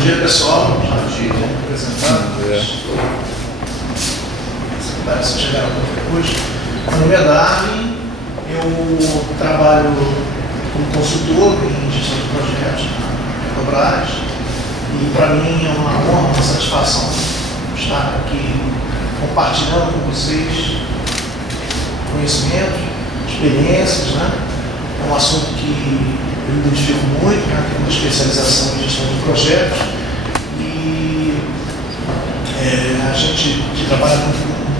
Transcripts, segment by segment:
dia, pessoal. Já te apresentado. Se chegaram um pouco depois. Meu nome é Darwin, eu trabalho como consultor em gestão de projetos na Petrobras e para mim é uma honra, uma satisfação estar aqui compartilhando com vocês conhecimentos, experiências, né? É um assunto que eu me identifico muito, né? Tenho uma especialização em gestão de projetos e a gente que trabalha com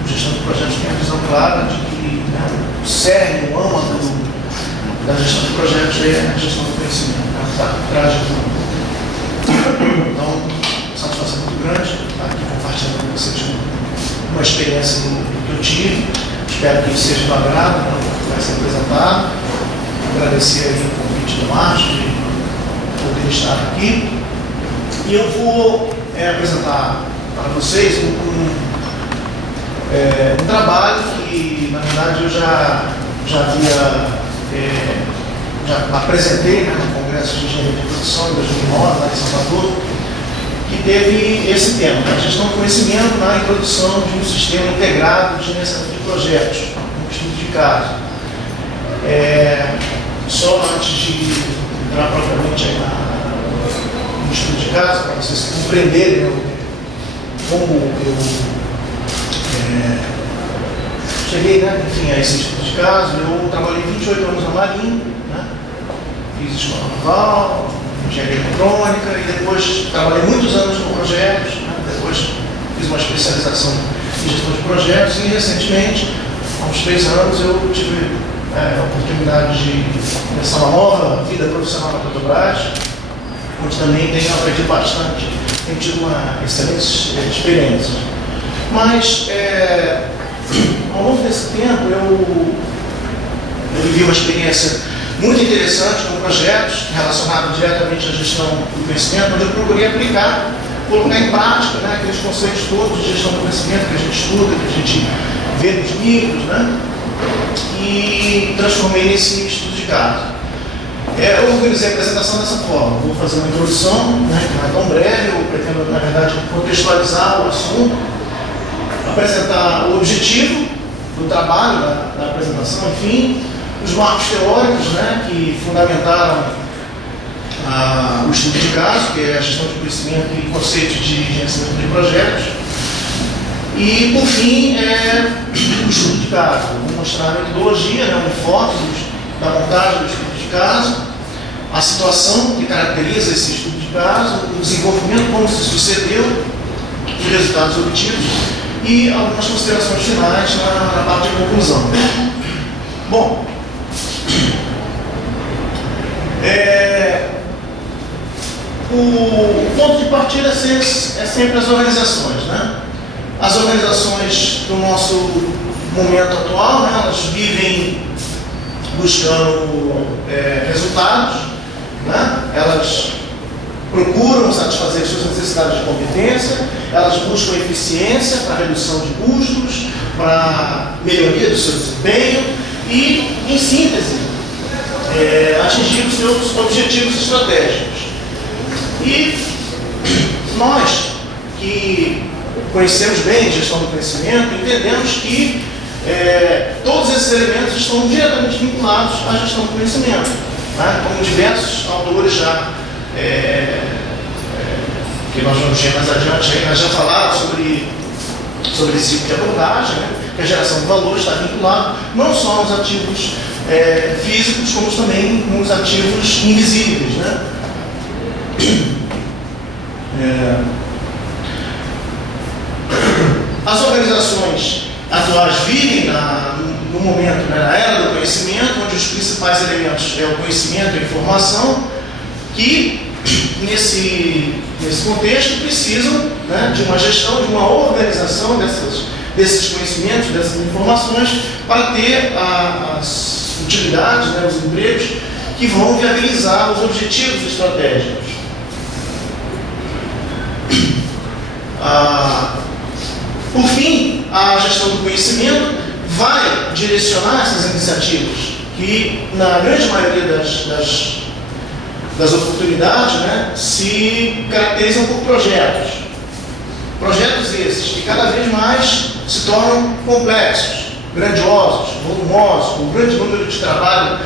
gestão de projetos tem a visão clara de que, né, o cerne, o âmago da gestão de projetos é a gestão do conhecimento, né? Está por trás de tudo. Então, satisfação muito grande estar aqui compartilhando com vocês uma experiência do que eu tive. Espero que seja do agrado, né, que vai ser apresentado. Agradecer aí o convite do Márcio de poder estar aqui. E eu vou apresentar para vocês um trabalho que, na verdade, eu já apresentei, né, no Congresso de Engenharia de Produção em 2009, lá em Salvador, que teve esse tema, a gestão do conhecimento na introdução de um sistema integrado de gerenciamento de projetos, um estudo de caso. Só antes de entrar propriamente no estudo de caso, para vocês compreenderem como eu cheguei, né, enfim, a esse estudo de caso. Eu trabalhei 28 anos na Marinha, né, fiz escola naval, engenharia eletrônica e depois trabalhei muitos anos com projetos, né, depois fiz uma especialização em gestão de projetos e recentemente, há uns 3 anos, eu tive a oportunidade de começar uma nova vida profissional na Petrobras, onde também tenho aprendido bastante, tenho tido uma excelente experiência. Mas, ao longo desse tempo, eu vivi uma experiência muito interessante com projetos relacionados diretamente à gestão do conhecimento, onde eu procurei aplicar, colocar em prática, né, aqueles conceitos todos de gestão do conhecimento que a gente estuda, que a gente vê nos livros, né, e transformei nesse estudo de caso. Eu organizei a apresentação dessa forma. Vou fazer uma introdução, né, que não é tão breve. Eu pretendo, na verdade, contextualizar o assunto, apresentar o objetivo do trabalho, da apresentação, enfim, os marcos teóricos, né, que fundamentaram o estudo de caso, que é a gestão de conhecimento e conceitos de gerenciamento de projetos. E, por fim, o estudo de caso. Vou mostrar a metodologia, né, um foco da montagem do estudo de caso, a situação que caracteriza esse estudo de caso, o desenvolvimento, como se sucedeu, os resultados obtidos e algumas considerações finais na parte de conclusão. Bom, o ponto de partida é sempre as organizações, né? As organizações do nosso momento atual, né, elas vivem buscando resultados, né? Elas procuram satisfazer suas necessidades de competência, elas buscam eficiência para redução de custos, para melhoria do seu desempenho e, em síntese, atingir os seus objetivos estratégicos. E nós, que conhecemos bem a gestão do conhecimento, entendemos que todos esses elementos estão diretamente vinculados à gestão do conhecimento, né? Como diversos autores já que nós vamos ver mais adiante, já falaram sobre esse tipo de abordagem, né? Que a geração de valor está vinculada não só aos ativos físicos, como também nos ativos invisíveis, né? As organizações atuais vivem no momento, né, na era do conhecimento, onde os principais elementos é o conhecimento e a informação, que nesse contexto precisam, né, de uma gestão, de uma organização desses conhecimentos, dessas informações, para ter as utilidades, né, os empregos que vão viabilizar os objetivos estratégicos. Por fim, a gestão do conhecimento vai direcionar essas iniciativas que, na grande maioria das oportunidades, né, se caracterizam por projetos. Projetos esses que cada vez mais se tornam complexos, grandiosos, volumosos, com um grande número de trabalho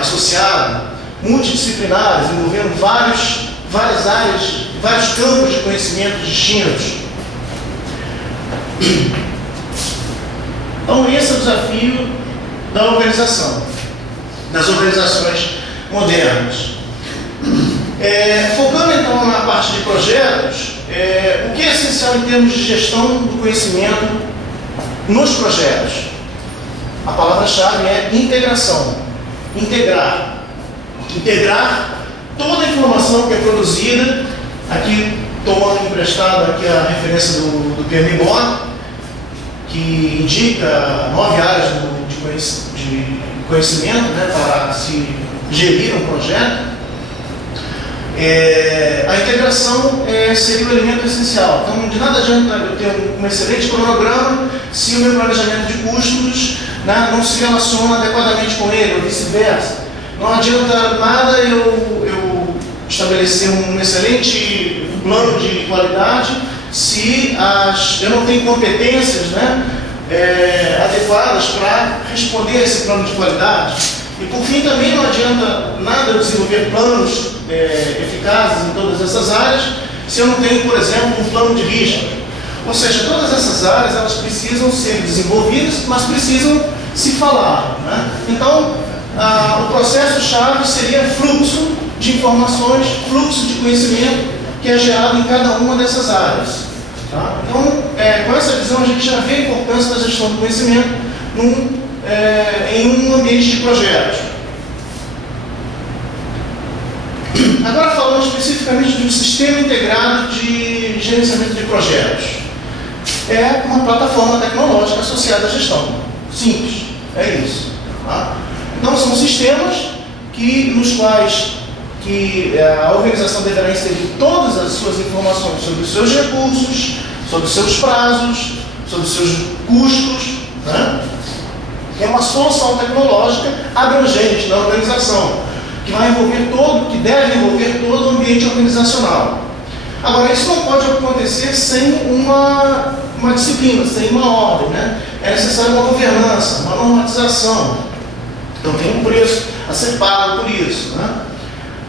associado, multidisciplinares, envolvendo várias áreas, vários campos de conhecimento distintos. Então, esse é o desafio da organização, das organizações modernas. Focando então na parte de projetos, o que é essencial em termos de gestão do conhecimento nos projetos? A palavra-chave é integração. Integrar toda a informação que é produzida, aqui tomando emprestado aqui a referência do PMBOK, que indica 9 áreas de conhecimento, né, para se gerir um projeto. A integração seria o elemento essencial. Então, de nada adianta eu ter um excelente cronograma se o meu planejamento de custos, né, não se relaciona adequadamente com ele, ou vice-versa. Não adianta nada eu estabelecer um excelente plano de qualidade se eu não tenho competências, né, adequadas para responder a esse plano de qualidade. E por fim, também não adianta nada eu desenvolver planos eficazes em todas essas áreas se eu não tenho, por exemplo, um plano de risco. Ou seja, todas essas áreas elas precisam ser desenvolvidas, mas precisam se falar, né? Então, o processo-chave seria fluxo de informações, fluxo de conhecimento que é gerado em cada uma dessas áreas. Tá? Então, com essa visão, a gente já vê a importância da gestão do conhecimento em um ambiente de projetos. Agora, falando especificamente de um sistema integrado de gerenciamento de projetos. É uma plataforma tecnológica associada à gestão. Simples, é isso. Tá? Então, são sistemas nos quais a organização deverá inserir todas as suas informações sobre os seus recursos, sobre os seus prazos, sobre os seus custos, né? É uma solução tecnológica abrangente da organização, que deve envolver todo o ambiente organizacional. Agora, isso não pode acontecer sem uma disciplina, sem uma ordem, né? É necessária uma governança, uma normatização. Então tem um preço a ser pago por isso, né?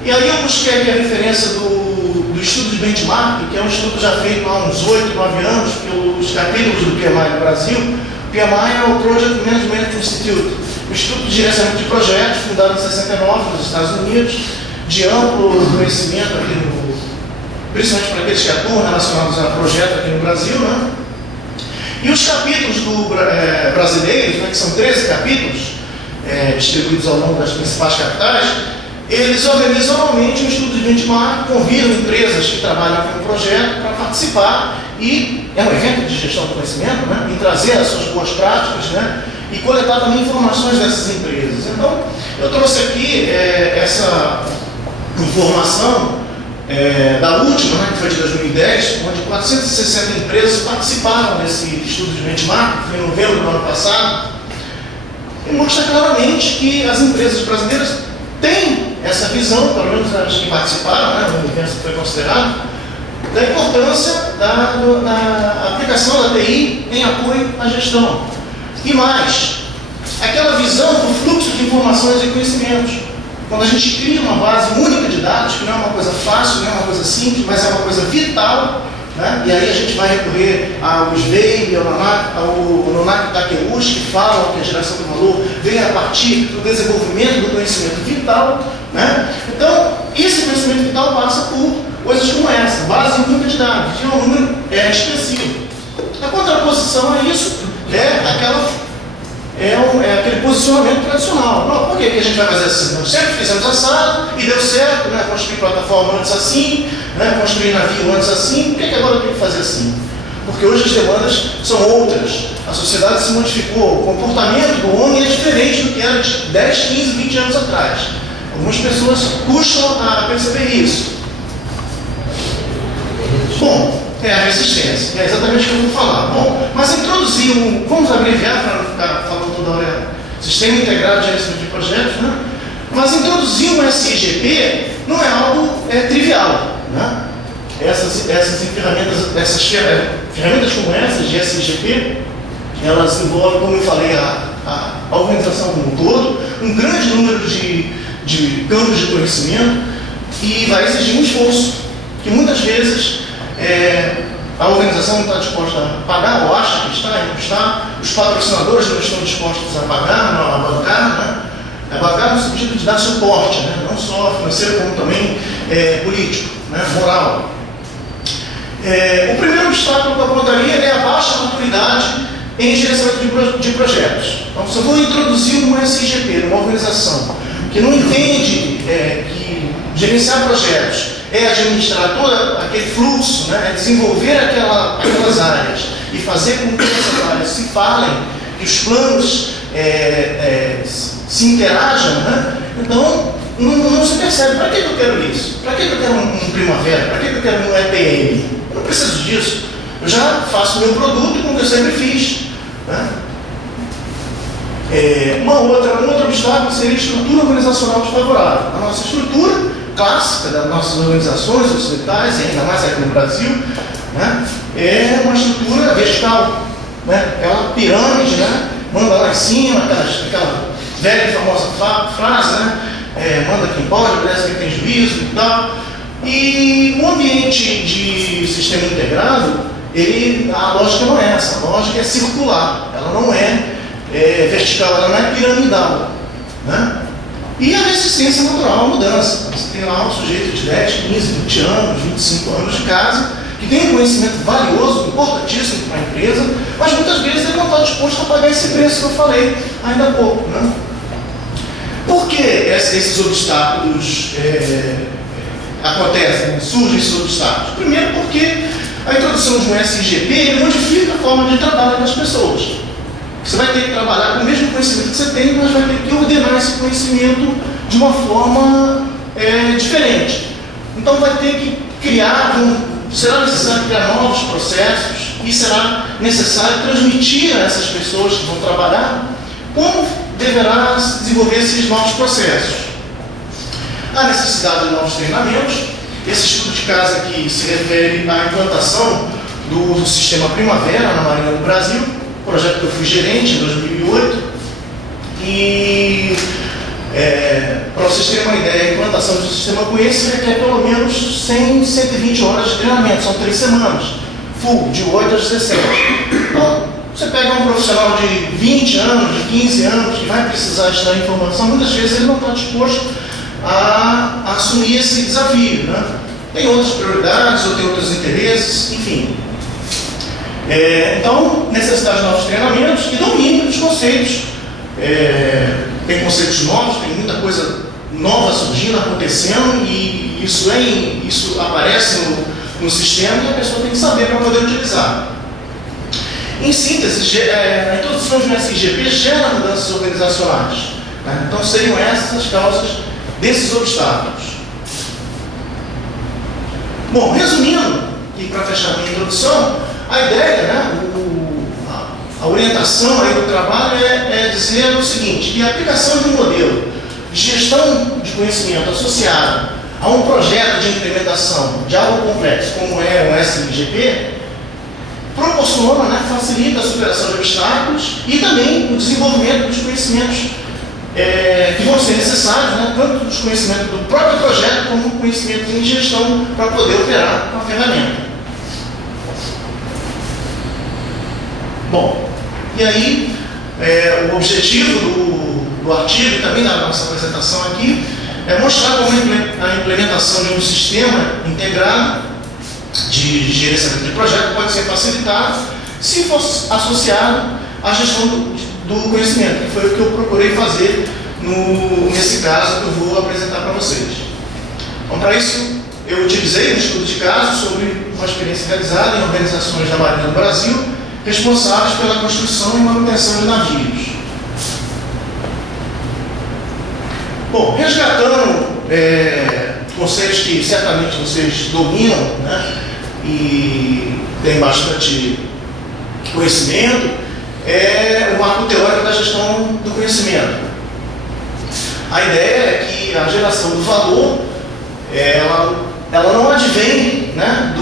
E aí eu busquei aqui a referência do estudo de benchmark, que é um estudo já feito há uns 8, 9 anos, pelos capítulos do PMI no Brasil. O PMI é o Project Management Institute, um instituto de gerenciamento de projetos, fundado em 69 nos Estados Unidos, de amplo conhecimento aqui principalmente para aqueles que atuam relacionados a projetos aqui no Brasil, né? E os capítulos brasileiros, né, que são 13 capítulos, distribuídos ao longo das principais capitais, eles organizam normalmente um estudo de benchmark, convidam empresas que trabalham com o projeto para participar, e é um evento de gestão do conhecimento, né, e trazer as suas boas práticas, né, e coletar também informações dessas empresas. Então, eu trouxe aqui essa informação da última, né, que foi de 2010, onde 460 empresas participaram desse estudo de benchmark, que foi em novembro do ano passado, e mostra claramente que as empresas brasileiras têm essa visão, pelo menos as que participaram, né, no evento que foi considerado, da importância da aplicação da TI em apoio à gestão. E mais, aquela visão do fluxo de informações e conhecimentos. Quando a gente cria uma base única de dados, que não é uma coisa fácil, não é uma coisa simples, mas é uma coisa vital, né? E aí a gente vai recorrer aos VEI, ao Nonaki Takeuchi, que falam que a geração do valor vem a partir do desenvolvimento do conhecimento vital, né? Então, esse conhecimento vital passa por coisas como essa, base única de dados, de um número expressivo. A contraposição a isso é aquele posicionamento tradicional. Não, por que a gente vai fazer assim? Nós sempre fizemos assado e deu certo, né? Construir plataforma antes assim, né? Construir navio antes assim, por que agora tem que fazer assim? Porque hoje as demandas são outras, a sociedade se modificou, o comportamento do homem é diferente do que era de 10, 15, 20 anos atrás. Algumas pessoas custam a perceber isso. Bom, é a resistência, é exatamente o que eu vou falar. Bom, mas introduzir vamos abreviar para não ficar falando toda hora, Sistema Integrado de Gerenciamento de Projetos, né? Mas introduzir um SIGP não é algo trivial, né? Essas ferramentas como essas de SIGP, elas envolvem, como eu falei, a organização como um todo, um grande número de campos de conhecimento, e vai exigir um esforço que muitas vezes a organização não está disposta a pagar, ou acha que está e não está, os patrocinadores não estão dispostos a pagar, a bancar, né? A bancar no sentido de dar suporte, né? Não só financeiro, como também político, né? Moral. O primeiro obstáculo que eu apontaria é a baixa maturidade em gerenciamento de projetos. Então, se eu vou introduzir um SIGP numa organização que não entende que gerenciar projetos é administrar todo aquele fluxo, né, é desenvolver aquelas áreas e fazer com que essas áreas se falem, que os planos se interajam, né? Então não se percebe. Para que eu quero isso? Para que eu quero um Primavera? Para que eu quero um EPM? Eu não preciso disso. Eu já faço meu produto como eu sempre fiz, né? Um outro obstáculo seria a estrutura organizacional desfavorável. A nossa estrutura clássica das nossas organizações ocidentais, e ainda mais aqui no Brasil, né, é uma estrutura vertical, né, aquela pirâmide, né, manda lá em cima, aquela velha e famosa frase, né, manda quem pode, obedece quem tem juízo e tal. E o ambiente de sistema integrado, a lógica não é essa, a lógica é circular, ela não é vertical, ela não é piramidal, né? E a resistência natural à mudança. Você tem lá um sujeito de 10, 15, 20 anos, 25 anos de casa, que tem um conhecimento valioso, importantíssimo para a empresa, mas muitas vezes ele não está disposto a pagar esse preço que eu falei ainda há pouco, né? Por que esses obstáculos acontecem, né? Surgem esses obstáculos? Primeiro porque a introdução de um SIGP modifica a forma de trabalho das pessoas. Você vai ter que trabalhar com o mesmo conhecimento que você tem, mas vai ter que ordenar esse conhecimento de uma forma diferente. Então vai ter que será necessário criar novos processos e será necessário transmitir a essas pessoas que vão trabalhar como deverá desenvolver esses novos processos. A necessidade de novos treinamentos. Esse estudo de caso aqui se refere à implantação do sistema Primavera na Marinha do Brasil, projeto que eu fui gerente em 2008, e para vocês terem uma ideia, a implantação do sistema com esse requer pelo menos 100, 120 horas de treinamento, são 3 semanas, full, de 8 às 17. Então, você pega um profissional de 20 anos, de 15 anos, que vai precisar estudar informação, muitas vezes ele não está disposto a assumir esse desafio, né? Tem outras prioridades, ou tem outros interesses, enfim. Então, necessidade de novos treinamentos e domínio dos conceitos. Tem conceitos novos, tem muita coisa nova surgindo, acontecendo, e isso aparece no sistema e a pessoa tem que saber para poder utilizar. Em síntese, a introdução de um SIGP gera mudanças organizacionais, né? Então, seriam essas as causas desses obstáculos. Bom, resumindo, e para fechar a minha introdução, a ideia, né, a orientação aí do trabalho é dizer o seguinte, que a aplicação de um modelo de gestão de conhecimento associado a um projeto de implementação de algo complexo, como é o SIGP, proporciona, né, facilita a superação de obstáculos e também o desenvolvimento dos conhecimentos que vão ser necessários, né, tanto dos conhecimentos do próprio projeto, como conhecimentos em gestão para poder operar com a ferramenta. Bom, e aí, o objetivo do artigo e também da nossa apresentação aqui é mostrar como a implementação de um sistema integrado de gerenciamento de projeto pode ser facilitado se for associado à gestão do conhecimento, que foi o que eu procurei fazer nesse caso que eu vou apresentar para vocês. Então, para isso, eu utilizei um estudo de caso sobre uma experiência realizada em organizações da Marinha do Brasil responsáveis pela construção e manutenção de navios. Bom, resgatando conceitos que certamente vocês dominam, né, e têm bastante conhecimento, é o marco teórico da gestão do conhecimento. A ideia é que a geração do valor ela não advém, né,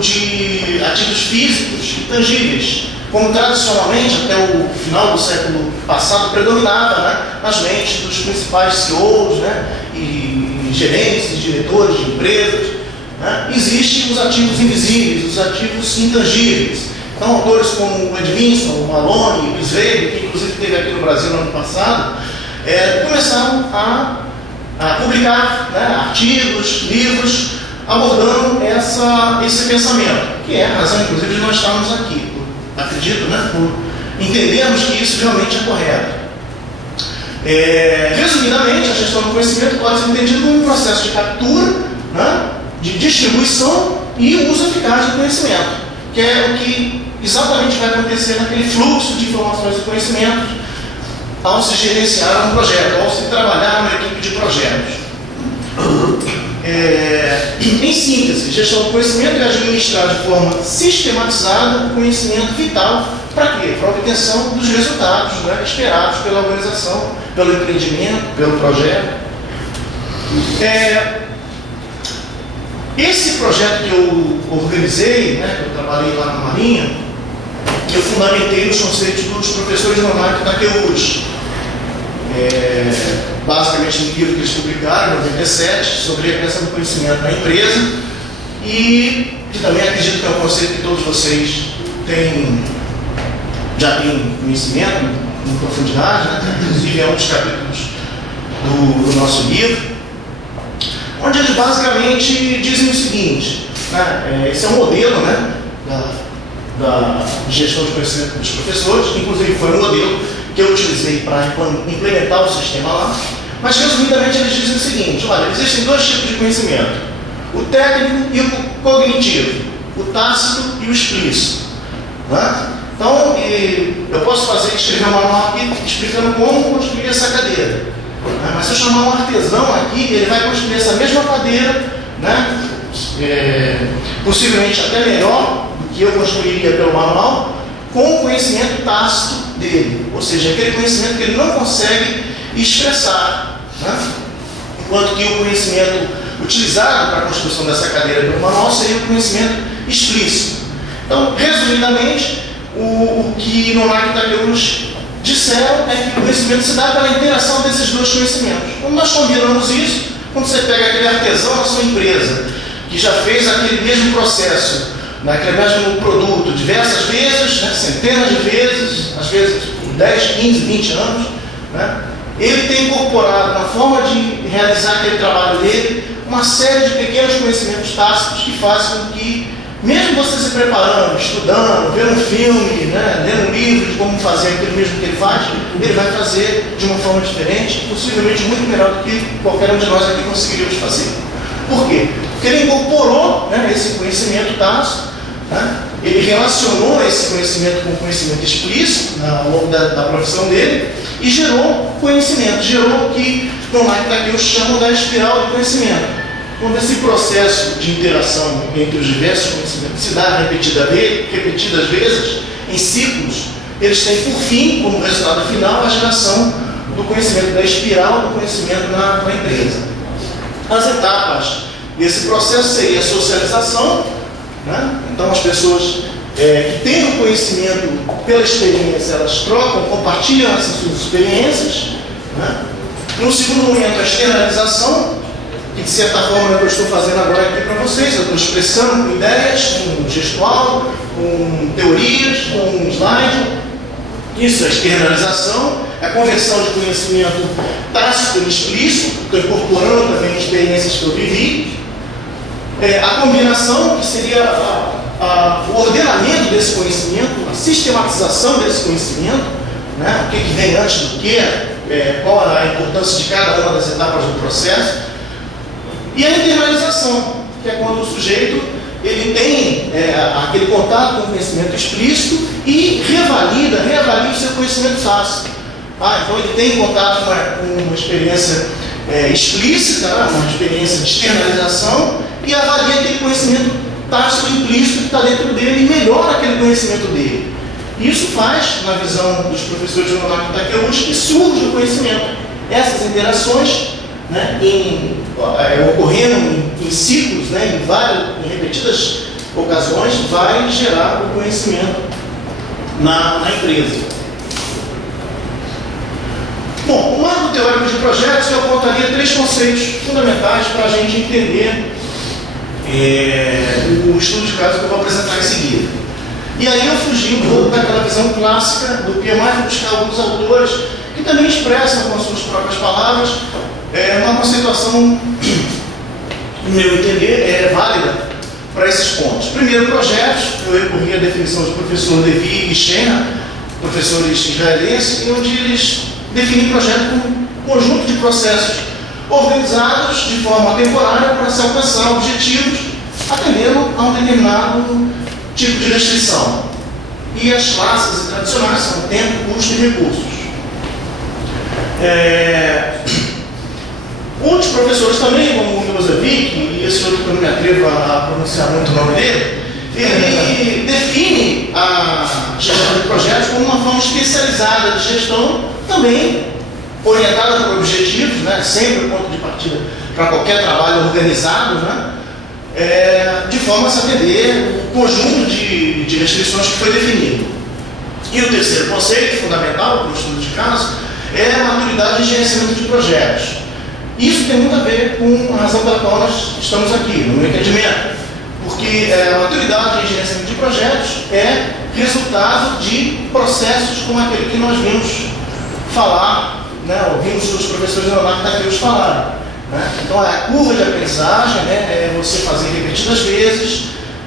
de ativos físicos e tangíveis, como tradicionalmente, até o final do século passado, predominava, né, nas mentes dos principais CEOs, né, e gerentes e diretores de empresas. Né. Existem os ativos invisíveis, os ativos intangíveis. Então, autores como o Edvinson, o Malone, o Luiz Weber, que inclusive esteve aqui no Brasil no ano passado, começaram a publicar, né, artigos, livros, abordando esse pensamento, que é a razão, inclusive, de nós estarmos aqui. Acredito, né, por entendermos que isso realmente é correto. Resumidamente, a gestão do conhecimento pode ser entendida como um processo de captura, né, de distribuição e uso eficaz do conhecimento, que é o que exatamente vai acontecer naquele fluxo de informações e conhecimentos ao se gerenciar um projeto, ao se trabalhar numa equipe de projetos. Em síntese, gestão do conhecimento é administrar de forma sistematizada o conhecimento vital para quê? Para a obtenção dos resultados, né, esperados pela organização, pelo empreendimento, pelo projeto. Esse projeto que eu organizei, né, que eu trabalhei lá na Marinha, eu fundamentei nos conceitos dos professores Nonak Takeuchi. Basicamente no livro que eles publicaram, em 97, sobre a criação do conhecimento na empresa, e que também acredito que é um conceito que todos vocês já têm conhecimento em profundidade, né? Inclusive é um dos capítulos do nosso livro, onde eles basicamente dizem o seguinte, né? Esse é um modelo, né, da gestão de conhecimento dos professores, que inclusive foi um modelo que eu utilizei para implementar o sistema lá, mas resumidamente eles dizem o seguinte: olha, existem dois tipos de conhecimento, o técnico e o cognitivo, o tácito e o explícito, né? Então, eu posso escrever um manual aqui explicando como construir essa cadeira, né? Mas se eu chamar um artesão aqui, ele vai construir essa mesma cadeira, né? Possivelmente até melhor do que eu construiria pelo manual, com o conhecimento tácito dele, ou seja, aquele conhecimento que ele não consegue expressar, né? Enquanto que o conhecimento utilizado para a construção dessa cadeira pelo manual seria o conhecimento explícito. Então, resumidamente, o que Nonak e Takeuchi disseram é que o conhecimento se dá pela interação desses dois conhecimentos. Quando nós combinamos isso, quando você pega aquele artesão na sua empresa, que já fez aquele mesmo processo, naquele mesmo produto diversas vezes, né, centenas de vezes, às vezes por 10, 15, 20 anos, né, ele tem incorporado na forma de realizar aquele trabalho dele uma série de pequenos conhecimentos tácitos que fazem com que, mesmo você se preparando, estudando, vendo um filme, né, lendo um livro de como fazer aquilo mesmo que ele faz, ele vai fazer de uma forma diferente, possivelmente muito melhor do que qualquer um de nós aqui conseguiríamos fazer. Por quê? Porque ele incorporou, né, esse conhecimento tácito, né, ele relacionou esse conhecimento com o conhecimento explícito ao longo da profissão dele e gerou conhecimento, gerou o que Nonak e Takeuchi chamam da espiral do conhecimento. Quando esse processo de interação entre os diversos conhecimentos se dá repetidas vezes, em ciclos, eles têm por fim, como resultado final, a geração do conhecimento, da espiral do conhecimento na empresa. As etapas desse processo seria a socialização, né? Então as pessoas que têm o conhecimento pela experiência, elas trocam, compartilham essas suas experiências, né? No segundo momento, a externalização, que de certa forma eu estou fazendo agora aqui para vocês, eu estou expressando com ideias, com gestual, com teorias, com slide. Isso é externalização, é a conversão de conhecimento tácito e explícito, estou incorporando também experiências que eu vivi. A combinação, que seria o ordenamento desse conhecimento, a sistematização desse conhecimento, né? O que vem antes do que, qual a importância de cada uma das etapas do processo. E a internalização, que é quando o sujeito ele tem aquele contato com o conhecimento explícito e reavalia o seu conhecimento tácito. Então ele tem contato com uma experiência explícita, uma experiência de externalização, e avalia aquele conhecimento tácito e implícito que está dentro dele e melhora aquele conhecimento dele. Isso faz, na visão dos professores de Nonak e Takeuchi, que surge o conhecimento. Essas interações, né, em ocorrendo em ciclos, né, em repetidas ocasiões, vai gerar o conhecimento na empresa. Bom, o marco teórico de projetos, eu apontaria 3 conceitos fundamentais para a gente entender o estudo de caso que eu vou apresentar em seguida. E aí eu fugi um pouco daquela visão clássica do PMI, buscar alguns autores que também expressam com as suas próprias palavras uma conceituação, no meu entender, válida para esses pontos. Primeiro, projetos, eu recorri à definição do professor Levi e Shena, professores israelenses, em onde eles definem projeto como um conjunto de processos organizados de forma temporária para se alcançar objetivos, atendendo a um determinado tipo de restrição. E as classes tradicionais são tempo, custo e recursos. Outros professores também, como o Milosevic, e esse outro que eu não me atrevo a pronunciar muito o nome dele, ele define a gestão de projetos como uma forma especializada de gestão, também orientada por objetivos, né, sempre o ponto de partida para qualquer trabalho organizado, né, de forma a se atender o conjunto de restrições que foi definido. E o terceiro conceito, fundamental para o estudo de caso, é a maturidade de gerenciamento de projetos. Isso tem muito a ver com a razão pela qual nós estamos aqui, no meu entendimento. Porque a maturidade de gerenciamento de projetos é resultado de processos como aquele que nós vimos falar, né, ouvimos os professores Leonardo da Cruz falarem. Né? Então, a curva de aprendizagem, né, é você fazer repetidas vezes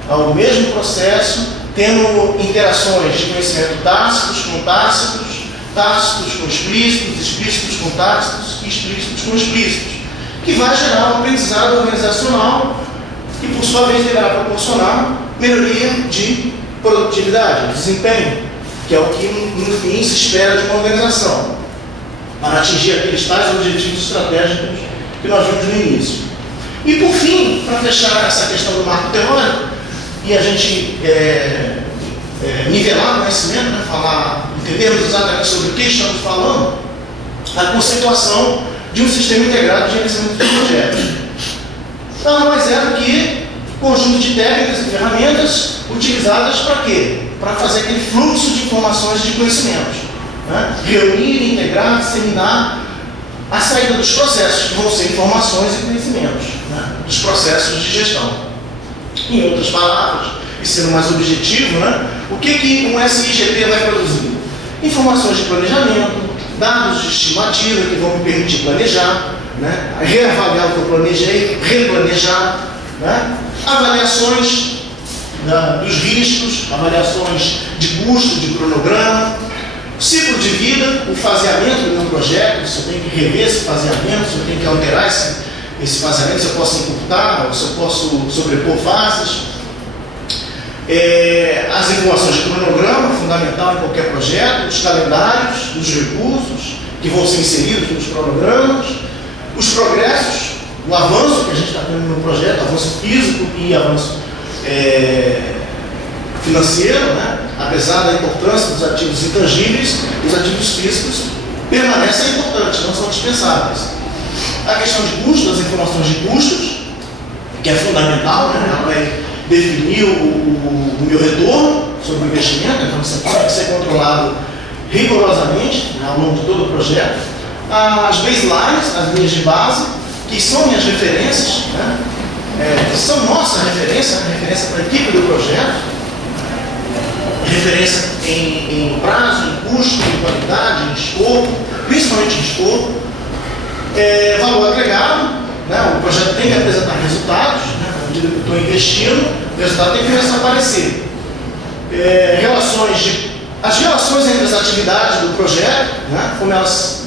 o mesmo processo, tendo interações de conhecimento tácitos com tácitos, tácitos com explícitos, explícitos com tácitos e explícitos com explícitos, que vai gerar um aprendizado organizacional que, por sua vez, deverá proporcionar melhoria de produtividade, de desempenho, que é o que, no fim, se espera de uma organização, para atingir aqueles tais objetivos estratégicos que nós vimos no início. E, por fim, para fechar essa questão do marco teórico, e a gente nivelar o conhecimento, né, entendermos exatamente sobre o que estamos falando, a conceituação de um sistema integrado de gerenciamento de projetos. Nada mais é do que conjunto de técnicas e ferramentas utilizadas para quê? Para fazer aquele fluxo de informações e de conhecimentos. Né? Reunir, integrar, disseminar a saída dos processos, que vão ser informações e conhecimentos, né? Dos processos de gestão. Em outras palavras, e sendo mais objetivo, né? O que um SIGP vai produzir? Informações de planejamento, dados de estimativa que vão me permitir planejar, né? Reavaliar o que eu planejei, replanejar, né? Avaliações dos riscos, avaliações de custo, de cronograma, ciclo de vida, o faseamento do meu projeto, se eu tenho que rever esse faseamento, se eu tenho que alterar esse faseamento, se eu posso encurtar, ou se eu posso sobrepor fases. As informações de cronograma, fundamental em qualquer projeto, os calendários, os recursos que vão ser inseridos nos cronogramas, os progressos, o avanço que a gente está tendo no projeto, avanço físico e avanço financeiro, né? Apesar da importância dos ativos intangíveis, os ativos físicos permanecem importantes, não são dispensáveis. A questão de custos, as informações de custos, que é fundamental, né? Ela vai definir o meu retorno sobre o investimento, então isso tem que ser controlado rigorosamente, né, ao longo de todo o projeto. As baselines, as linhas de base, que são minhas referências, né, que são nossa referência, referência para a equipe do projeto, referência em prazo, em custo, em qualidade, em escopo, principalmente em escopo. Valor agregado, né, o projeto tem que apresentar resultados, né, à medida que eu estou investindo, o resultado tem que começar a aparecer. As relações entre as atividades do projeto, né, como elas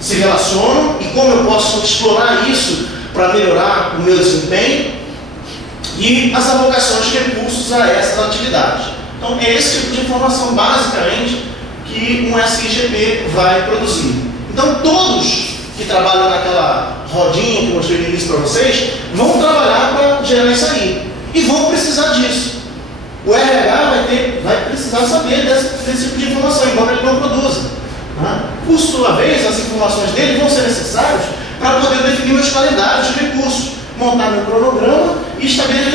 se relacionam e como eu posso explorar isso para melhorar o meu desempenho, e as alocações de recursos a essas atividades. Então, é esse tipo de informação, basicamente, que um SIGP vai produzir. Então, todos que trabalham naquela rodinha que eu mostrei no início para vocês, vão trabalhar para gerar isso aí. E vão precisar disso. O RH vai precisar saber desse tipo de informação, embora ele não produza. Por sua vez, as informações dele vão ser necessárias para poder definir meus calendários de recursos, montar meu cronograma e estabelecer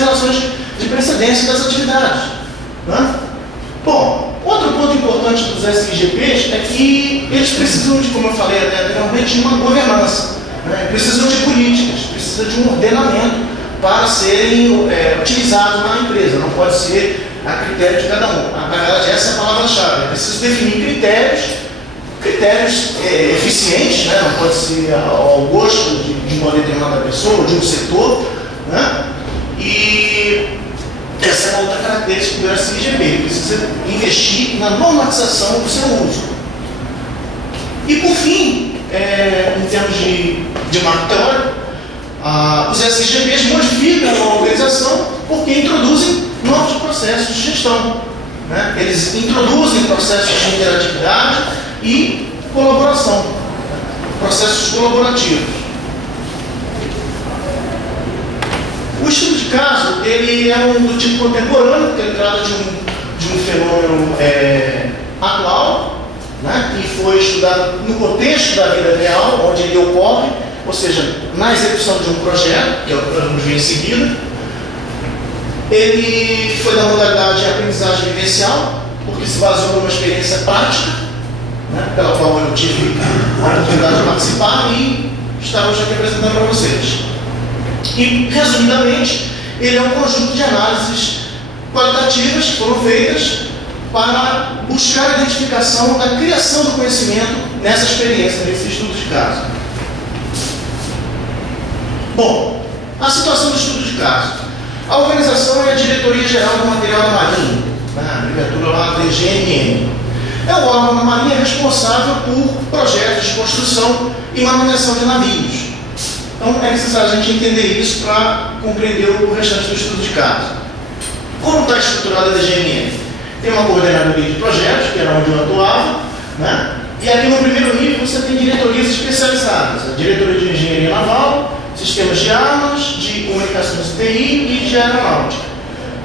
relações de precedência das atividades. Né? Bom, outro ponto importante dos SIGPs é que eles precisam de, como eu falei anteriormente, de uma governança, né? Precisam de políticas, precisam de um ordenamento para serem utilizados na empresa, não pode ser a critério de cada um. Na verdade, essa é a palavra-chave. É preciso definir critérios eficientes, né? Não pode ser ao gosto de uma determinada pessoa, de um setor, né? E essa é uma outra característica do SIGP, precisa investir na normatização do seu uso. E por fim, em termos de marco teórico, os SIGPs modificam a organização porque introduzem novos processos de gestão. Né? Eles introduzem processos de interatividade e colaboração, processos colaborativos. O estudo de caso, ele é do tipo contemporâneo, porque ele trata de um fenômeno atual, né, que foi estudado no contexto da vida real, onde ele ocorre, ou seja, na execução de um projeto, que é o que nós vamos ver em seguida. Ele foi da modalidade de aprendizagem vivencial, porque se baseou numa experiência prática, né, pela qual eu tive a oportunidade de participar e estar hoje aqui apresentando para vocês. E, resumidamente, ele é um conjunto de análises qualitativas que foram feitas para buscar a identificação da criação do conhecimento nessa experiência, nesse estudo de caso. Bom, a situação do estudo de caso. A organização é a Diretoria Geral do Material da Marinha, a abreviatura lá do DGMM. É o órgão da Marinha responsável por projetos de construção e manutenção de navios. Então, é necessário a gente entender isso para compreender o restante do estudo de caso. Como está estruturada a DGMM? Tem uma coordenadoria de projetos, que era onde eu atuava, né? E aqui no primeiro nível você tem diretorias especializadas, a Diretoria de Engenharia Naval, Sistemas de Armas, de Comunicações TI e de Aeronáutica.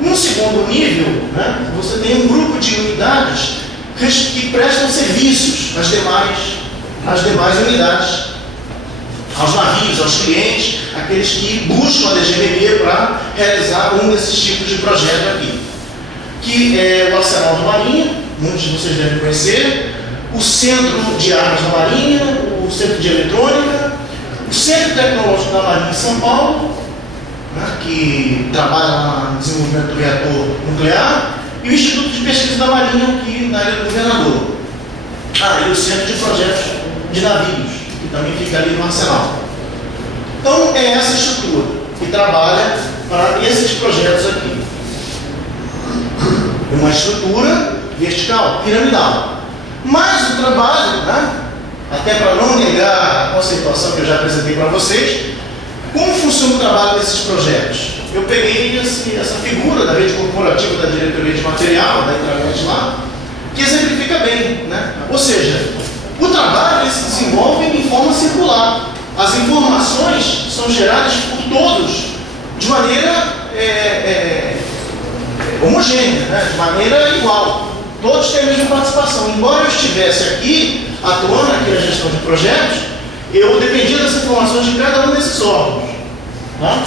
No segundo nível, né, você tem um grupo de unidades que prestam serviços às demais unidades, aos navios, aos clientes, aqueles que buscam a DGMM para realizar um desses tipos de projeto aqui. Que é o Arsenal da Marinha, muitos de vocês devem conhecer, o Centro de Armas da Marinha, o Centro de Eletrônica, o Centro Tecnológico da Marinha em São Paulo, né, que trabalha no desenvolvimento do reator nuclear, e o Instituto de Pesquisa da Marinha, aqui na área do Governador. E o Centro de Projetos de Navios, que também fica ali no Arsenal. Então, é essa estrutura que trabalha para esses projetos aqui. É uma estrutura vertical, piramidal. Mas o trabalho, né, até para não negar a conceituação que eu já apresentei para vocês, como funciona o trabalho desses projetos? Eu peguei essa figura da rede corporativa da diretoria de material, da intranet lá, que exemplifica bem, né? Ou seja, o trabalho se desenvolve em forma circular. As informações são geradas por todos de maneira homogênea, né? De maneira igual. Todos têm a mesma participação. Embora eu estivesse aqui, atuando aqui na gestão de projetos, eu dependia das informações de cada um desses órgãos. Tá?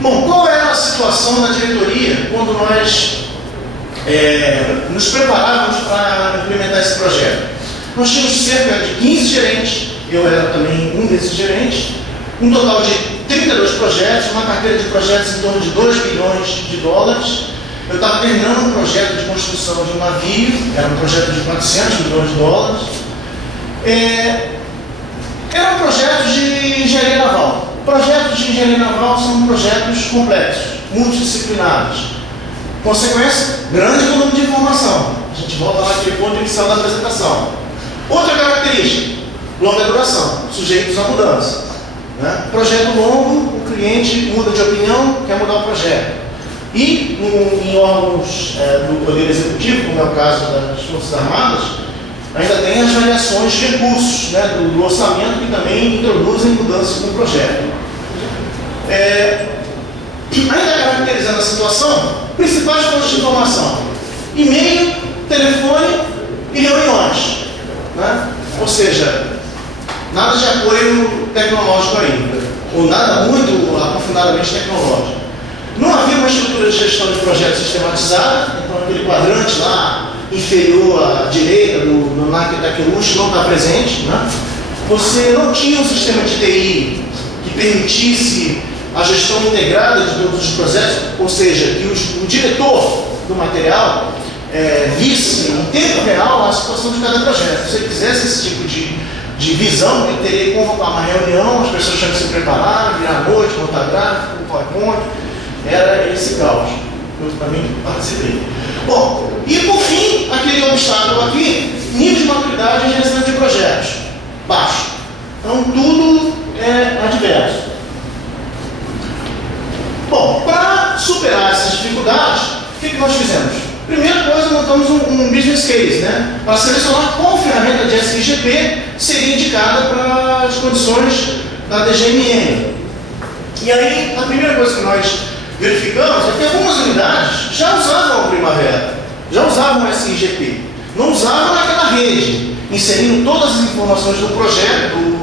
Bom, qual era a situação da diretoria quando nós nos preparávamos para implementar esse projeto? Nós tínhamos cerca de 15 gerentes, eu era também um desses gerentes, um total de 32 projetos, uma carteira de projetos em torno de 2 bilhões de dólares. Eu estava terminando um projeto de construção de um navio, era um projeto de 400 milhões de dólares. Eram projetos de engenharia naval. Projetos de engenharia naval são projetos complexos, multidisciplinares. Consequência, grande volume de informação. A gente volta lá naquele ponto inicial da apresentação. Outra característica, longa duração, sujeitos à mudança. Né? Projeto longo, o cliente muda de opinião, quer mudar o projeto. E em órgãos do Poder Executivo, como é o caso das Forças Armadas, ainda tem as variações de recursos, né, do orçamento, que também introduzem mudanças no projeto. Ainda caracterizando a situação, principais fontes de informação: e-mail, telefone e reuniões. Né? Ou seja, nada de apoio tecnológico ainda, ou nada muito aprofundadamente tecnológico. Não havia uma estrutura de gestão de projetos sistematizada, então aquele quadrante lá inferior à direita do NAC Takerushi não está presente, né? Você não tinha um sistema de TI que permitisse a gestão integrada de todos os projetos, ou seja, que o diretor do material visse em tempo real a situação de cada projeto. Se ele quisesse esse tipo de visão, ele teria que convocar uma reunião, as pessoas tinham que se preparar, virar à noite, montar gráfico, PowerPoint. Era esse caos. Eu também participei. Bom, e por fim, aquele obstáculo aqui, nível de maturidade em gestão de projetos. Baixo. Então, tudo é adverso. Bom, para superar essas dificuldades, o que nós fizemos? Primeira coisa, montamos um business case, né? Para selecionar qual ferramenta de SIGP seria indicada para as condições da DGMM. E aí, a primeira coisa que nós verificamos é que algumas unidades já usavam o Primavera, já usavam o SIGP, não usavam naquela rede, inserindo todas as informações do projeto,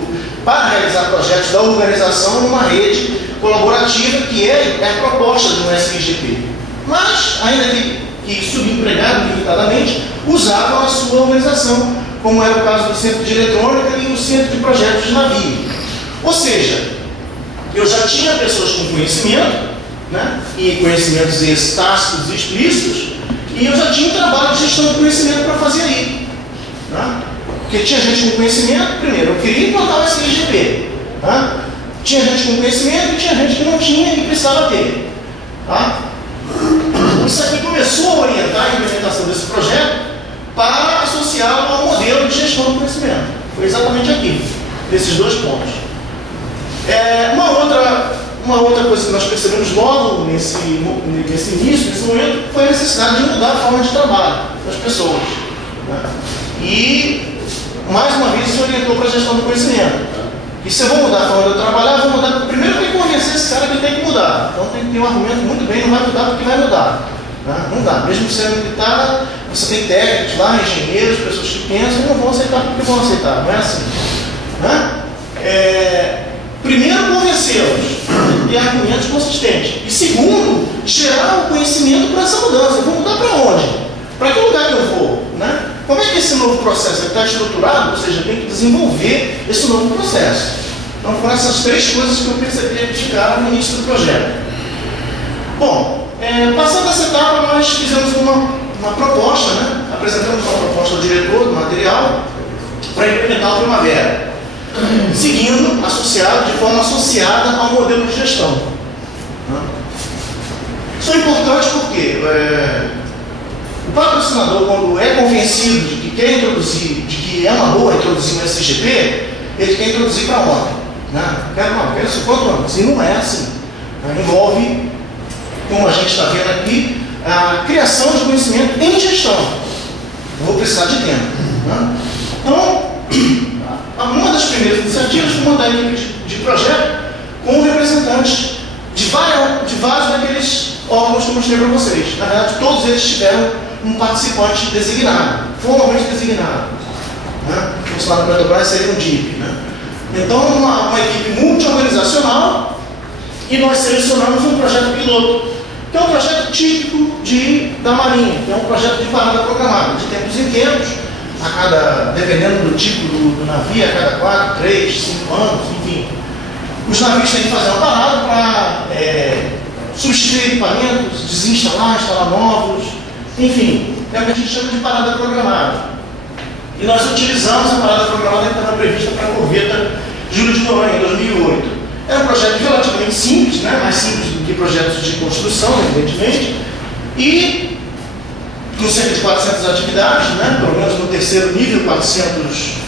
para realizar projetos da organização numa rede colaborativa, que é a proposta do SIGP. Mas, ainda que subempregado limitadamente, usavam a sua organização, como era o caso do Centro de Eletrônica e o Centro de Projetos de Navio. Ou seja, eu já tinha pessoas com conhecimento, né, e conhecimentos esses tácitos e explícitos, e eu já tinha um trabalho de gestão de conhecimento para fazer aí. Né? Porque tinha gente com conhecimento, primeiro, eu queria implantar o SIGP. Né? Tinha gente com conhecimento e tinha gente que não tinha e precisava ter. Tá? Isso aqui começou a orientar a implementação desse projeto para associá-lo ao modelo de gestão do conhecimento. Foi exatamente aqui, desses dois pontos. Uma outra coisa que nós percebemos logo nesse início, nesse momento, foi a necessidade de mudar a forma de trabalho das pessoas. Né? E, mais uma vez, isso orientou para a gestão do conhecimento. E se eu vou mudar a forma de eu trabalhar, eu vou mudar. Primeiro tem que convencer esse cara que ele tem que mudar. Então tem que ter um argumento muito bem, não vai mudar porque vai mudar. Né? Não dá. Mesmo sendo militar, você tem técnicos lá, engenheiros, pessoas que pensam e não vão aceitar porque vão aceitar. Não é assim. Né? Primeiro, convencê-los, ter argumentos consistentes. E segundo, gerar o conhecimento para essa mudança. Eu vou mudar para onde? Para que lugar que eu vou? Né? Como é que esse novo processo está estruturado? Ou seja, tem que desenvolver esse novo processo. Então, foram essas três coisas que eu percebi de cara no início do projeto. Bom, passando essa etapa, nós fizemos uma proposta, né? Apresentamos uma proposta ao diretor do material para implementar o Primavera, seguindo, de forma associada ao modelo de gestão. Isso é importante porque o patrocinador, quando é convencido de que quer introduzir, de que é uma boa introduzir um SIGP, ele quer introduzir para ontem. Né? Quero isso quanto antes. E não é assim. Envolve, como a gente está vendo aqui, a criação de conhecimento em gestão. Eu vou precisar de tempo. Né? Então, uma das primeiras iniciativas foi montar a equipe de projeto com representantes de vários daqueles órgãos que eu mostrei para vocês. Na verdade, todos eles tiveram um participante designado, formalmente designado. Né? O funcionário da Petrobras seria um DIP. Né? Então, uma equipe multi-organizacional, e nós selecionamos um projeto piloto, que é um projeto típico da Marinha, que é um projeto de parada programada, de tempos em tempos, dependendo do tipo do navio, a cada 4, 3, 5 anos, enfim. Os navios têm que fazer uma parada para substituir equipamentos, desinstalar, instalar novos, enfim, é o que a gente chama de parada programada. E nós utilizamos a parada programada que estava prevista para a corveta Júlio de Noronha, em 2008. Era um projeto relativamente simples, né? Mais simples do que projetos de construção, evidentemente, e com cerca de 400 atividades, né? Pelo menos no terceiro nível, 400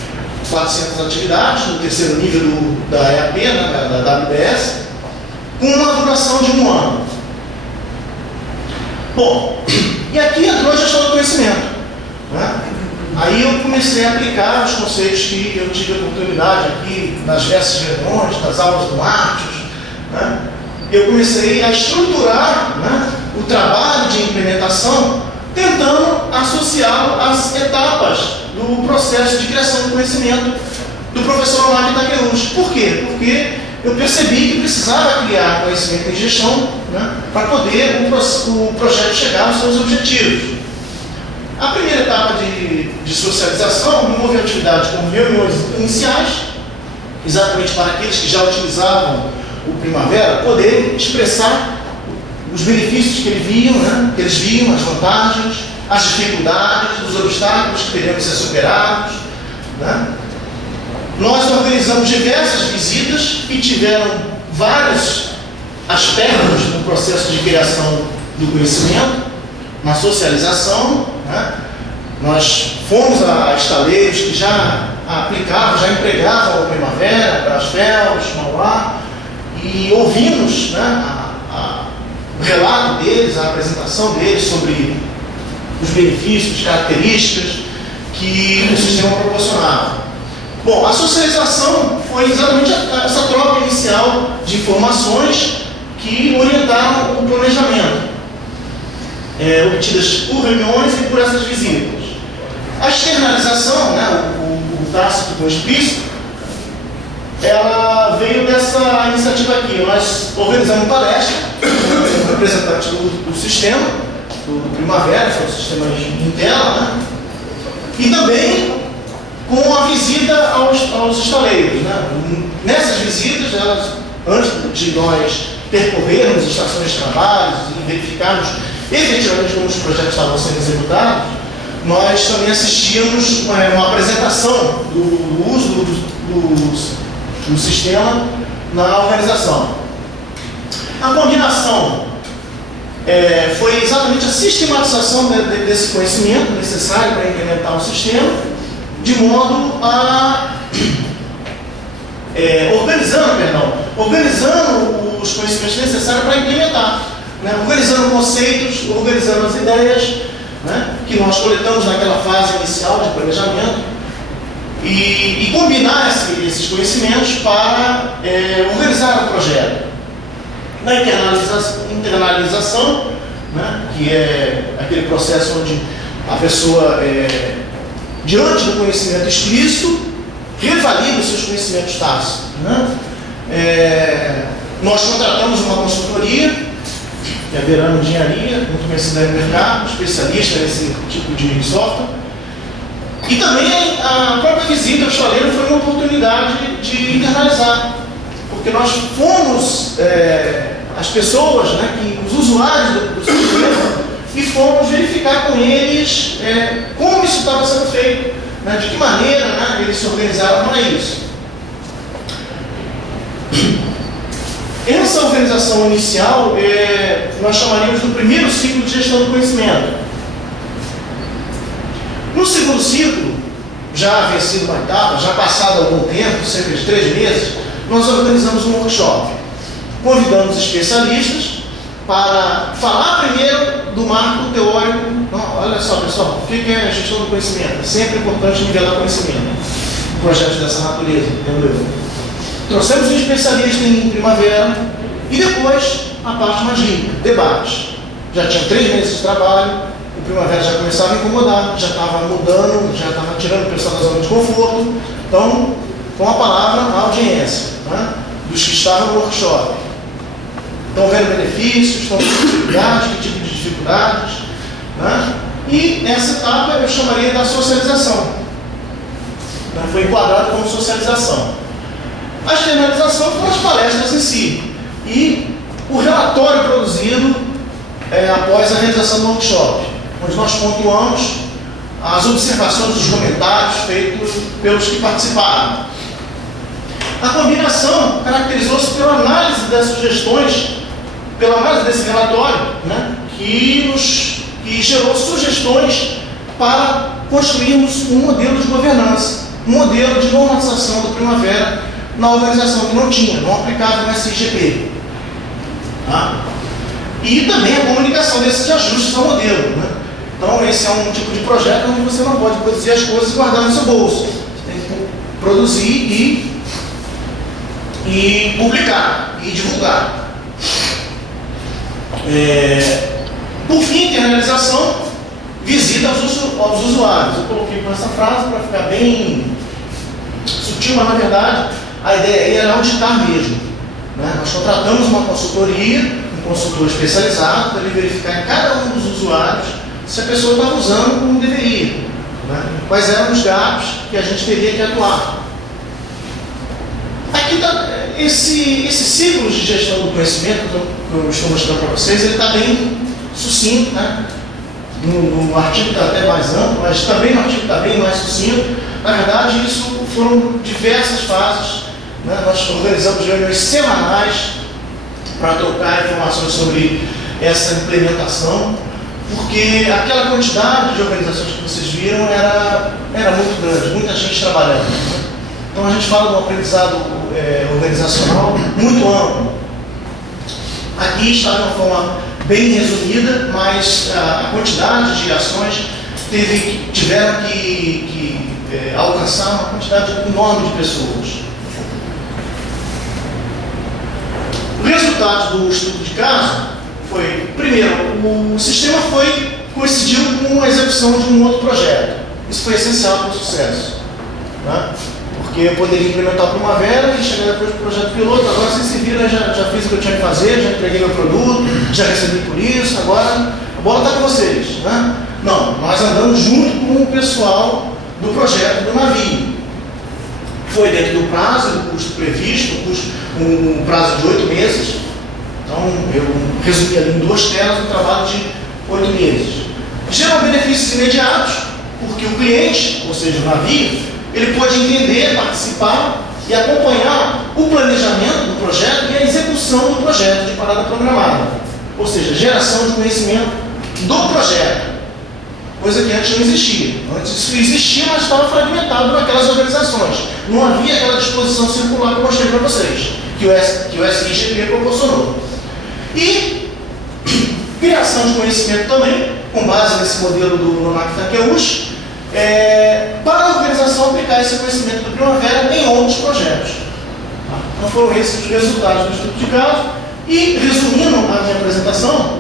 atividades, no terceiro nível da EAP, né? Da WBS, com uma duração de 1 ano. Bom, e aqui entrou a gestão do conhecimento. Né? Aí eu comecei a aplicar os conceitos que eu tive a oportunidade aqui nas diversas reuniões, nas aulas do Martius. Né? Eu comecei a estruturar, né, o trabalho de implementação, tentando associá-lo às etapas do processo de criação do conhecimento do professor Olavo Itaquerus. Por quê? Porque eu percebi que precisava criar conhecimento em gestão, né, para poder o projeto chegar aos seus objetivos. A primeira etapa de socialização envolve atividades como reuniões iniciais, exatamente para aqueles que já utilizavam o Primavera poderem expressar os benefícios que eles viam, as vantagens, as dificuldades, os obstáculos que teriam que ser superados, né? Nós organizamos diversas visitas que tiveram vários aspectos no processo de criação do conhecimento, na socialização, né? Nós fomos a estaleiros que já aplicavam, já empregavam o Primavera, Brasfels, Mauá, e ouvimos, né, o relato deles, a apresentação deles sobre os benefícios, características que o sistema proporcionava. Bom, a socialização foi exatamente essa troca inicial de informações que orientaram o planejamento, obtidas por reuniões e por essas visitas. A externalização, né, o tácito com o explícito, ela veio dessa iniciativa aqui. Nós organizamos palestra com representantes do sistema, do Primavera, que é o sistema em tela, né? E também com a visita aos estaleiros, né? Nessas visitas, antes de nós percorrermos as estações de trabalho e verificarmos efetivamente como os projetos estavam sendo executados, nós também assistíamos uma apresentação do uso do sistema na organização. A combinação foi exatamente a sistematização desse conhecimento necessário para implementar o sistema, de modo a organizando os conhecimentos necessários para implementar, né? Organizando conceitos, organizando as ideias, né, que nós coletamos naquela fase inicial de planejamento e combinar esses conhecimentos para organizar o projeto. Na internalização, né, que é aquele processo onde a pessoa, diante do conhecimento explícito, revalida os seus conhecimentos tácitos, né? Nós contratamos uma consultoria, que é a Verano Engenharia, muito conhecida no mercado, especialista nesse tipo de software. E também a própria visita ao estaleiro foi uma oportunidade de internalizar, porque nós fomos as pessoas, né, os usuários do sistema, e fomos verificar com eles como isso estava sendo feito, né, de que maneira, né, eles se organizaram para isso. Essa organização inicial nós chamaríamos do primeiro ciclo de gestão do conhecimento. No segundo ciclo, já vencido uma etapa, já passado algum tempo, cerca de 3 meses, nós organizamos um workshop. Convidamos especialistas para falar primeiro do marco teórico. Não, olha só, pessoal, o que é a gestão do conhecimento? É sempre importante nivelar conhecimento. Projetos dessa natureza, entendeu? Trouxemos um especialista em Primavera e depois a parte mais rica, debate. Já tinha 3 meses de trabalho, o Primavera já começava a incomodar, já estava mudando, já estava tirando o pessoal da zona de conforto. Então, com a palavra, a audiência, né, dos que estavam no workshop. Estão vendo benefícios, estão vendo dificuldades, que tipo de dificuldades, né? E nessa etapa eu chamaria da socialização, né? Foi enquadrado como socialização. A externalização foram as palestras em si e o relatório produzido após a realização do workshop, onde nós pontuamos as observações, os comentários feitos pelos que participaram. A combinação caracterizou-se pela análise das sugestões, pela análise desse relatório, né, que gerou sugestões para construirmos um modelo de governança, um modelo de normatização do Primavera na organização que não aplicava no SIGP. Tá? E também a comunicação desses ajustes ao modelo, né? Então, esse é um tipo de projeto onde você não pode produzir as coisas e guardar no seu bolso. Você tem que produzir e publicar e divulgar. Por fim, internalização, visita aos usuários. Eu coloquei com essa frase para ficar bem sutil discutiu, mas na verdade a ideia era auditar mesmo. Né? Nós contratamos uma consultoria, um consultor especializado, para ele verificar em cada um dos usuários se a pessoa estava usando como deveria. Né? Quais eram os gaps que a gente teria que atuar. Aqui está esse ciclo de gestão do conhecimento que eu estou mostrando para vocês, ele está bem sucinto, né? No artigo está até mais amplo, mas também no artigo está bem mais sucinto. Na verdade, isso foram diversas fases. Né? Nós organizamos reuniões semanais para trocar informações sobre essa implementação, porque aquela quantidade de organizações que vocês viram era muito grande, muita gente trabalhando. Né? Então a gente fala de um aprendizado organizacional muito amplo. Aqui está de uma forma bem resumida, mas a quantidade de ações tiveram que alcançar uma quantidade enorme de pessoas. O resultado do estudo de caso foi, primeiro, o sistema coincidiu com a execução de um outro projeto. Isso foi essencial para o sucesso. Né? Porque eu poderia implementar a Primavera e chegar depois do projeto piloto, agora você se vira, já fiz o que eu tinha que fazer, já entreguei meu produto, já recebi por isso, agora a bola está com vocês. Né? Não, nós andamos junto com o pessoal do projeto do navio. Foi dentro do prazo, do custo previsto, um prazo de 8 meses. Então, eu resumi ali em 2 telas um trabalho de 8 meses. Gerou benefícios imediatos, porque o cliente, ou seja, o navio, ele pode entender, participar e acompanhar o planejamento do projeto e a execução do projeto de parada programada. Ou seja, geração de conhecimento do projeto. Coisa que antes não existia. Antes isso existia, mas estava fragmentado naquelas organizações. Não havia aquela disposição circular que eu mostrei para vocês, que o SIGP proporcionou. E criação de conhecimento também, com base nesse modelo do Nonak Takeuchi, para a organização aplicar esse conhecimento da Primavera em outros projetos. Então foram esses os resultados do estudo de caso. E, resumindo a minha apresentação,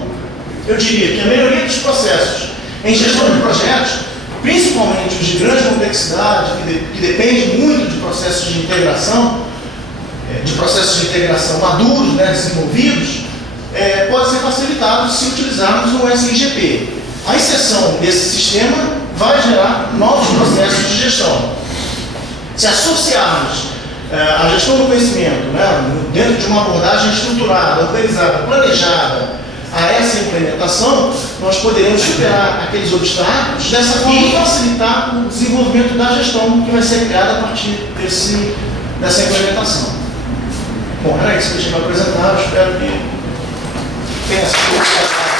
eu diria que a melhoria dos processos em gestão de projetos, principalmente os de grande complexidade, que dependem muito de processos de integração maduros, né, desenvolvidos, pode ser facilitado se utilizarmos o SIGP. A inserção desse sistema vai gerar novos processos de gestão. Se associarmos a gestão do conhecimento, né, dentro de uma abordagem estruturada, organizada, planejada, a essa implementação, nós poderemos superar aqueles obstáculos dessa forma e facilitar o desenvolvimento da gestão que vai ser criada a partir dessa implementação. Bom, era isso que eu tinha para apresentar. Eu espero que tenha sido